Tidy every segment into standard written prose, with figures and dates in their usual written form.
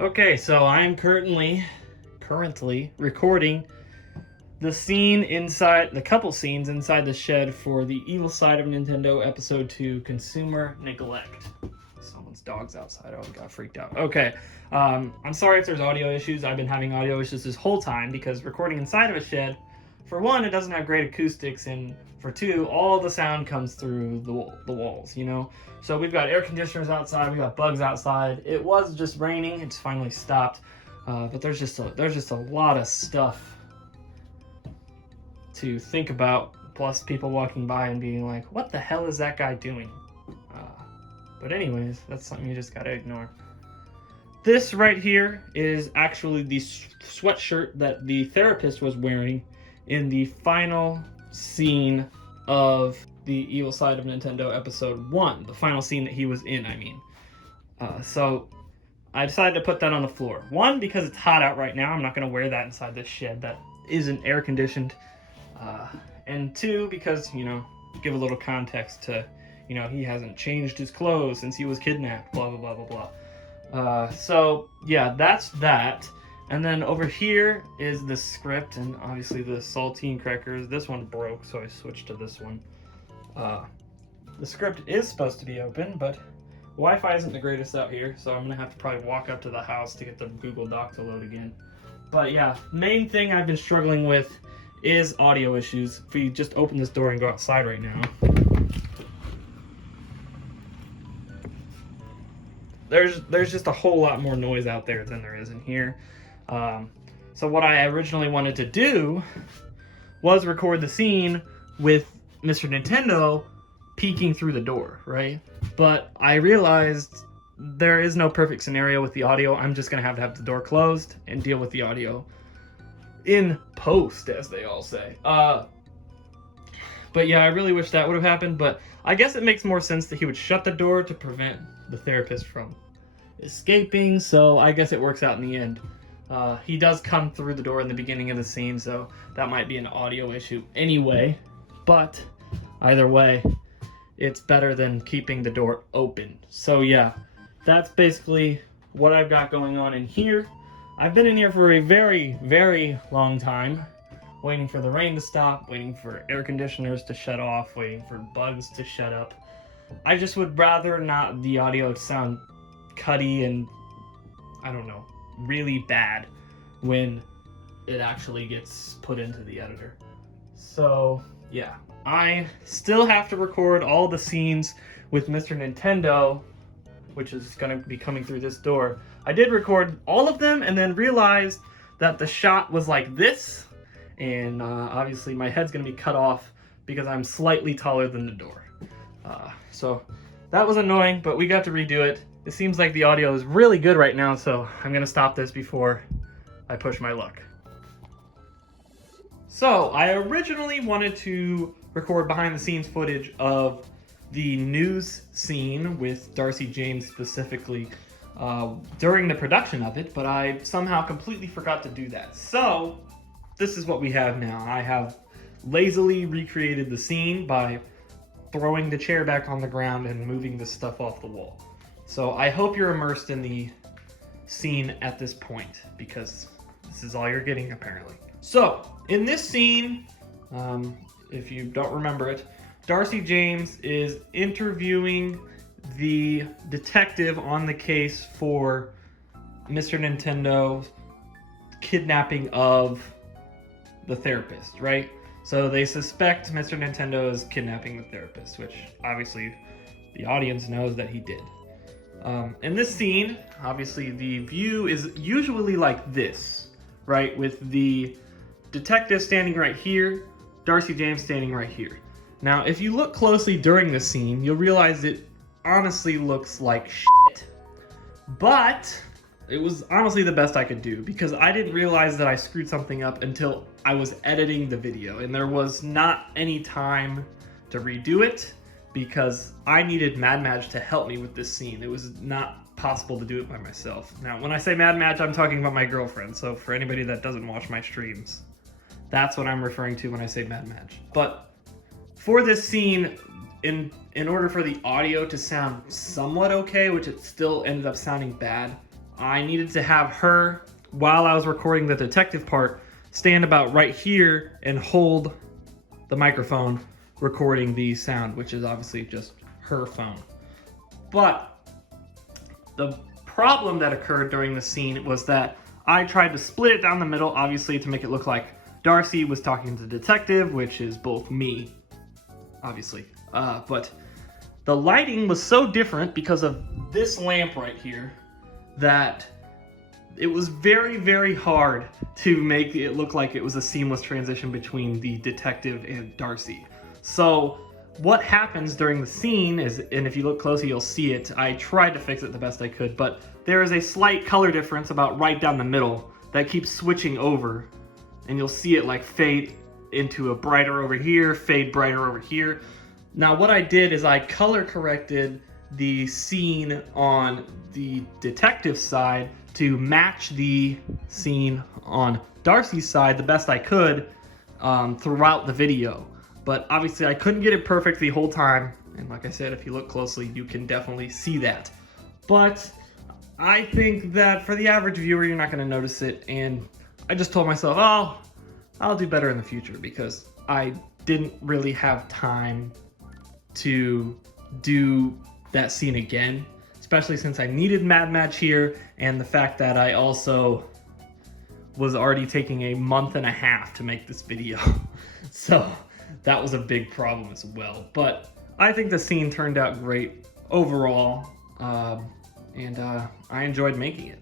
Okay, so I'm currently recording the scene inside the couple scenes inside the shed for the Evil Side of Nintendo Episode 2 Consumer Neglect. Someone's dog's outside. Oh, I got freaked out. Okay. I'm sorry if there's audio issues. I've been having audio issues this whole time because recording inside of a shed, for one, it doesn't have great acoustics, and for two, all the sound comes through the walls, you know? So we've got air conditioners outside, we got bugs outside. It was just raining, it's finally stopped. But there's just a lot of stuff to think about, plus people walking by and being like, what the hell is that guy doing? But anyways, that's something you just gotta ignore. This right here is actually the sweatshirt that the therapist was wearing in the final scene of the Evil Side of Nintendo Episode 1. The final scene that he was in, I mean. So I decided to put that on the floor. One, because it's hot out right now. I'm not going to wear that inside this shed that isn't air conditioned. And two, because, you know, give a little context to, you know, he hasn't changed his clothes since he was kidnapped, blah, blah, blah, blah, blah. So, yeah, that's that. And then over here is the script, and obviously the saltine crackers. This one broke, so I switched to this one. The script is supposed to be open, but Wi-Fi isn't the greatest out here, so I'm going to have to probably walk up to the house to get the Google Doc to load again. But yeah, main thing I've been struggling with is audio issues. If we just open this door and go outside right now, there's just a whole lot more noise out there than there is in here. So what I originally wanted to do was record the scene with Mr. Nintendo peeking through the door, right? But I realized there is no perfect scenario with the audio. I'm just gonna have to have the door closed and deal with the audio in post, as they all say. But yeah, I really wish that would have happened, but I guess it makes more sense that he would shut the door to prevent the therapist from escaping, so I guess it works out in the end. He does come through the door in the beginning of the scene, so that might be an audio issue anyway, but either way, it's better than keeping the door open. So yeah, that's basically what I've got going on in here. I've been in here for a very, very long time, waiting for the rain to stop, waiting for air conditioners to shut off, waiting for bugs to shut up. I just would rather not the audio sound cutty and, I don't know, really bad when it actually gets put into the editor. So yeah, I still have to record all the scenes with Mr. Nintendo, which is going to be coming through this door. I did record all of them and then realized that the shot was like this, and obviously my head's going to be cut off because I'm slightly taller than the door. So that was annoying, but we got to redo it. It seems like the audio is really good right now, so I'm going to stop this before I push my luck. So, I originally wanted to record behind the scenes footage of the news scene with Darcy James specifically during the production of it, but I somehow completely forgot to do that. So, this is what we have now. I have lazily recreated the scene by throwing the chair back on the ground and moving the stuff off the wall. So I hope you're immersed in the scene at this point, because this is all you're getting apparently. So, in this scene, if you don't remember it, Darcy James is interviewing the detective on the case for Mr. Nintendo's kidnapping of the therapist, right? So they suspect Mr. Nintendo is kidnapping the therapist, which obviously the audience knows that he did. In this scene, obviously the view is usually like this, right? With the detective standing right here, Darcy James standing right here. Now, if you look closely during the scene, you'll realize it honestly looks like shit. But it was honestly the best I could do, because I didn't realize that I screwed something up until I was editing the video, and there was not any time to redo it, because I needed Mad Madge to help me with this scene. It was not possible to do it by myself. Now, when I say Mad Madge, I'm talking about my girlfriend, so for anybody that doesn't watch my streams, that's what I'm referring to when I say Mad Madge. But for this scene, in order for the audio to sound somewhat okay, which it still ended up sounding bad, I needed to have her, while I was recording the detective part, stand about right here and hold the microphone recording the sound, which is obviously just her phone. But the problem that occurred during the scene was that I tried to split it down the middle, obviously to make it look like Darcy was talking to the detective, which is both me, obviously. But the lighting was so different because of this lamp right here that it was very, very hard to make it look like it was a seamless transition between the detective and Darcy. So what happens during the scene is, and if you look closely you'll see it, I tried to fix it the best I could, but there is a slight color difference about right down the middle that keeps switching over, and you'll see it like fade into a brighter over here, fade brighter over here. Now what I did is I color corrected the scene on the detective side to match the scene on Darcy's side the best I could throughout the video. But obviously I couldn't get it perfect the whole time, and like I said, if you look closely you can definitely see that. But I think that for the average viewer you're not going to notice it, and I just told myself, oh, I'll do better in the future, because I didn't really have time to do that scene again, especially since I needed Mad Match here, and the fact that I also was already taking a month and a half to make this video. So that was a big problem as well. But I think the scene turned out great overall, and I enjoyed making it.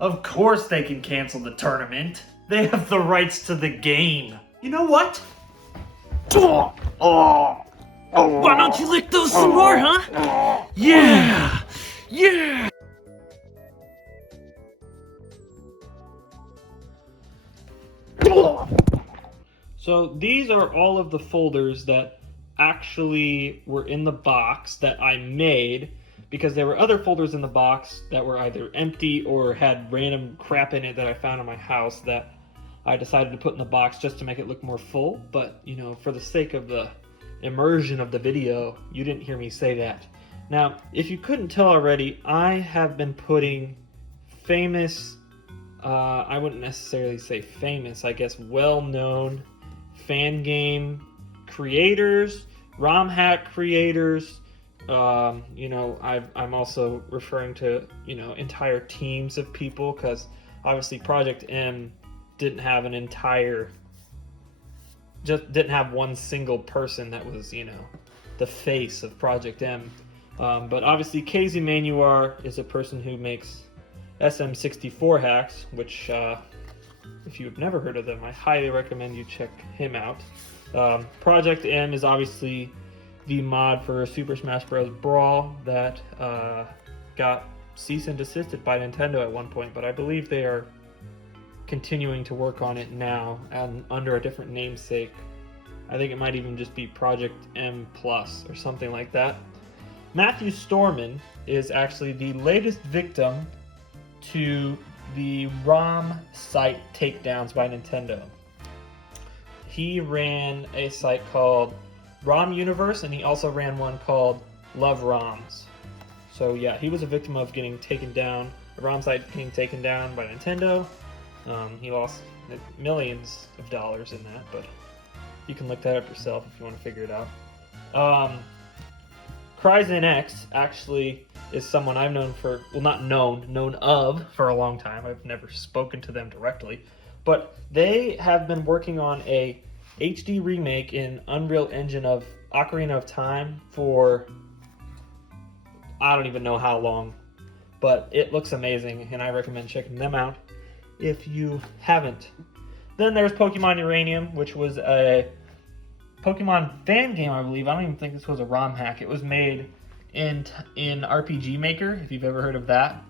Of course they can cancel the tournament. They have the rights to the game. You know what? Why don't you lick those some more, huh? Yeah! Yeah! So these are all of the folders that actually were in the box that I made, because there were other folders in the box that were either empty or had random crap in it that I found in my house that I decided to put in the box just to make it look more full. But, you know, for the sake of the immersion of the video, you didn't hear me say that. Now, if you couldn't tell already, I have been putting famous, I wouldn't necessarily say famous, I guess well-known fan game creators, ROM hack creators. You know, I'm also referring to, you know, entire teams of people, because obviously Project M didn't have an entire, just didn't have one single person that was, you know, the face of Project M. But obviously KZ Manuar is a person who makes SM64 hacks, which if you've never heard of them, I highly recommend you check him out. Project M is obviously the mod for Super Smash Bros. Brawl that got cease and desisted by Nintendo at one point, but I believe they are continuing to work on it now and under a different namesake. I think it might even just be Project M Plus or something like that. Matthew Storman is actually the latest victim to the ROM site takedowns by Nintendo. He ran a site called ROM Universe, and he also ran one called Love ROMs. So yeah, he was a victim of getting taken down, the ROM site getting taken down by Nintendo. He lost millions of dollars in that, but you can look that up yourself if you want to figure it out. CryzenX actually is someone I've known for, well, not known of for a long time. I've never spoken to them directly, but they have been working on a HD remake in Unreal Engine of Ocarina of Time for I don't even know how long, but it looks amazing, and I recommend checking them out if you haven't. Then there's Pokemon Uranium, which was a Pokemon fan game, I believe. I don't even think this was a ROM hack. It was made in RPG Maker, if you've ever heard of that.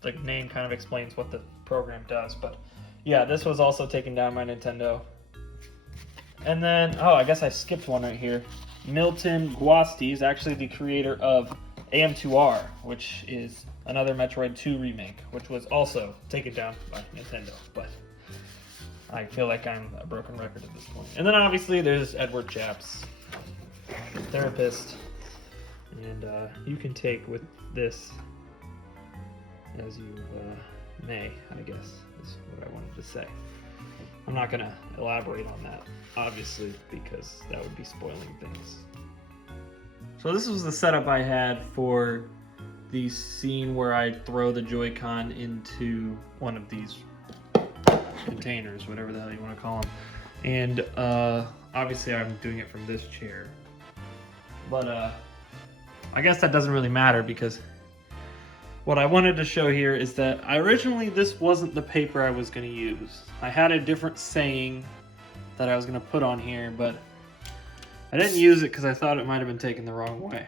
The name kind of explains what the program does, but yeah, this was also taken down by Nintendo. And then, oh, I guess I skipped one right here. Milton Guasti is actually the creator of AM2R, which is another Metroid 2 remake, which was also taken down by Nintendo. But I feel like I'm a broken record at this point. And then obviously there's Edward Chaps, therapist, and you can take with this as you may, I guess, is what I wanted to say. I'm not gonna elaborate on that, obviously, because that would be spoiling things. So this was the setup I had for the scene where I throw the Joy-Con into one of these containers, whatever the hell you want to call them. And obviously I'm doing it from this chair. But I guess that doesn't really matter, because what I wanted to show here is that originally this wasn't the paper I was going to use. I had a different saying that I was going to put on here, but I didn't use it because I thought it might have been taken the wrong way.